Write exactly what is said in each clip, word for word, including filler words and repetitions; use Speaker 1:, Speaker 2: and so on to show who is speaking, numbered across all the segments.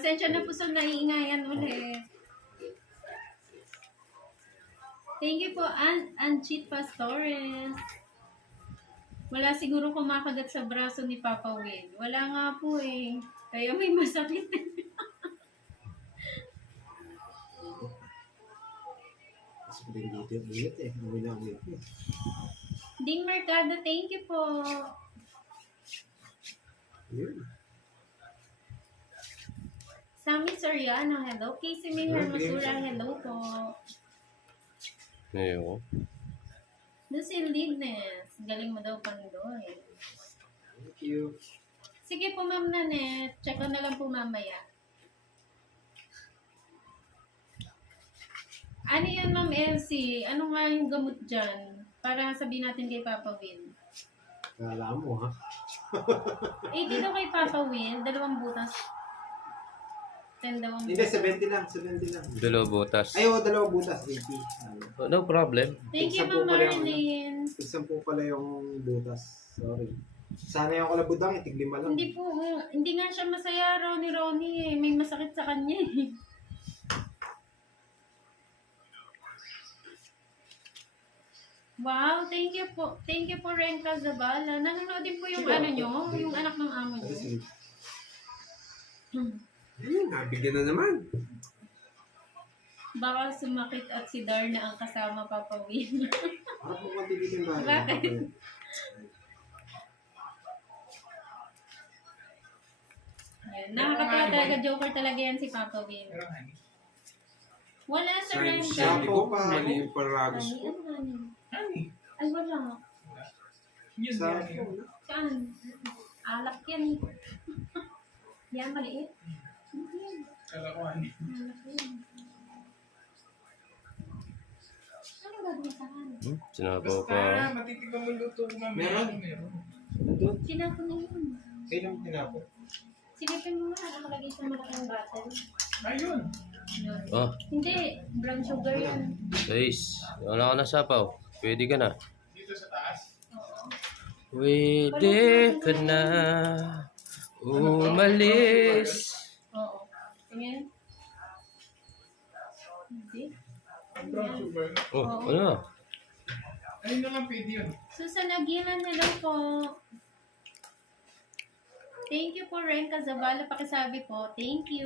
Speaker 1: Pasensya na po sa naiingayan ulit. Thank you po, An Anchit Pastores. Wala siguro kumakagat sa braso ni Papa Will. Wala nga po eh. Kaya may masakit.
Speaker 2: Mas din dito yung init eh. Amoy na amoy ko.
Speaker 1: Ding Mercado, thank you po.
Speaker 2: Yun.
Speaker 1: Sammy Soriano, hello. Casey May Hermosura, hello po.
Speaker 3: Ayoko.
Speaker 1: Lucy Lignes, galing mo daw Pandoy.
Speaker 2: Thank you.
Speaker 1: Sige po Ma'am Nanette, check ko na lang po mamaya. Ano yan Ma'am Elsie? Ano nga yung gamot dyan? Para sabihin natin kay Papa Will.
Speaker 2: Kala mo ha?
Speaker 1: Eh, dito kay Papa Will, dalawang butas. Ten dalawang
Speaker 2: Hindi, seventy lang. seventy lang.
Speaker 3: Dalawa butas.
Speaker 2: Ay, oh, dalawa butas. eighty.
Speaker 3: Oh, no problem.
Speaker 1: Thank you
Speaker 2: Tigsampu
Speaker 1: Ma'am
Speaker 2: pala yung-
Speaker 1: Marilyn.
Speaker 2: Tigsampu pala yung butas. Sorry. Sana yung kalabudang, itig lima lang.
Speaker 1: Hindi po, hindi nga siya masaya raw ni Ronnie eh. May masakit sa kanya eh. Wow, thank you po. Thank you po Renka Zabala. Nanonood din po yung
Speaker 2: Sige,
Speaker 1: ano
Speaker 2: ako.
Speaker 1: nyo, yung anak ng amo nyo.
Speaker 2: Sige.
Speaker 1: Hmm.
Speaker 2: Ayun, nabigyan na naman.
Speaker 1: Baka sumakit at si Darna ang kasama Papa Will.
Speaker 2: Parang po matibitin ba?
Speaker 1: Bakit? Yan. Nakakatawa talaga, joker talaga yan si Papa Will. Wala sa Renka.
Speaker 2: Siya po pa.
Speaker 4: Mali yung paragos
Speaker 1: Ay,
Speaker 4: ko.
Speaker 1: ano nga yun?
Speaker 4: Ani?
Speaker 1: Ay, wala.
Speaker 4: Yun
Speaker 2: Sa
Speaker 4: yan.
Speaker 1: Saan? Alak yan. Yan, maliit. Hindi.
Speaker 4: Kala ko ani.
Speaker 1: Alak yan. Ano gagawin sa kanin?
Speaker 3: Hmm? Sinabaw
Speaker 4: Basta,
Speaker 3: pa.
Speaker 4: matitignan mo luto ko mamaya.
Speaker 2: Meron?
Speaker 4: Meron.
Speaker 2: Nandun?
Speaker 1: Sinapo na yun.
Speaker 2: Kailan tinapo?
Speaker 1: Silipin mo nga, nakalagay sa malaking bottle.
Speaker 4: Ayun.
Speaker 1: Yun.
Speaker 3: Oh,
Speaker 1: Hindi, brown sugar yan.
Speaker 3: guys. Wala ka na sapaw. Pwede ka na.
Speaker 4: Dito sa taas.
Speaker 1: Oo.
Speaker 3: Pwede ka na umalis.
Speaker 1: Oo. Tingin. Hindi.
Speaker 4: Brown sugar.
Speaker 3: Oh, ano?
Speaker 4: Ayun na lang pwede yun.
Speaker 1: Susan Aguilan, hello po. Thank you po, Renka Zabala. Pakisabi po. Thank you.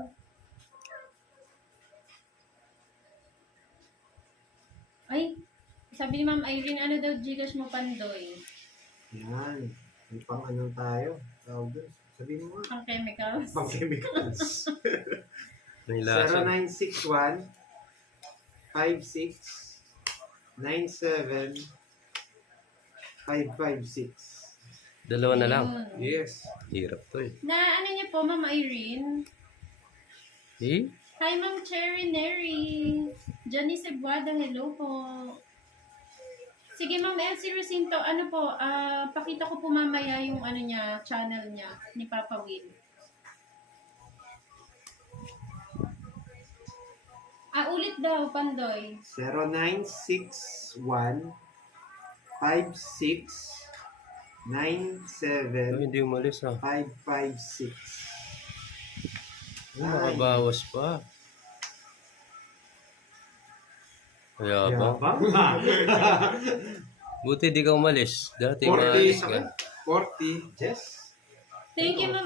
Speaker 1: Ay, sabi ni Ma'am Irene, ano daw Gcash mo Pandoy?
Speaker 2: Yan. May pang ano tayo. Tawag doon. Sabihin mo nga.
Speaker 1: Ang chemicals.
Speaker 2: Pang chemicals.
Speaker 3: May
Speaker 2: zero
Speaker 3: lasa.
Speaker 2: nine six one five six nine seven five five six.
Speaker 3: Dalawa na lang.
Speaker 1: Ayun.
Speaker 2: Yes.
Speaker 3: Hirap to eh.
Speaker 1: Na ano niyo po, Ma'am Irene?
Speaker 3: Eh?
Speaker 1: Hi, Ma'am Cherry Neri. Johnny Cebuada, hello po. Sige, Ma'am Elsie Recinto, ano po, ah, pakita ko po mamaya yung ano niya, channel niya, ni Papa Will. Ah, ulit daw, Pandoy.
Speaker 2: zero nine six one five six nine
Speaker 3: Ay,
Speaker 2: seven
Speaker 3: hindi umalis ah.
Speaker 2: five five six.
Speaker 3: Ay, makabawas pa. Kaya ba? Buti di ka umalis. Dati
Speaker 2: forty
Speaker 3: maalis
Speaker 2: sa
Speaker 3: ka.
Speaker 2: forty. Yes.
Speaker 1: Thank you, Ma'am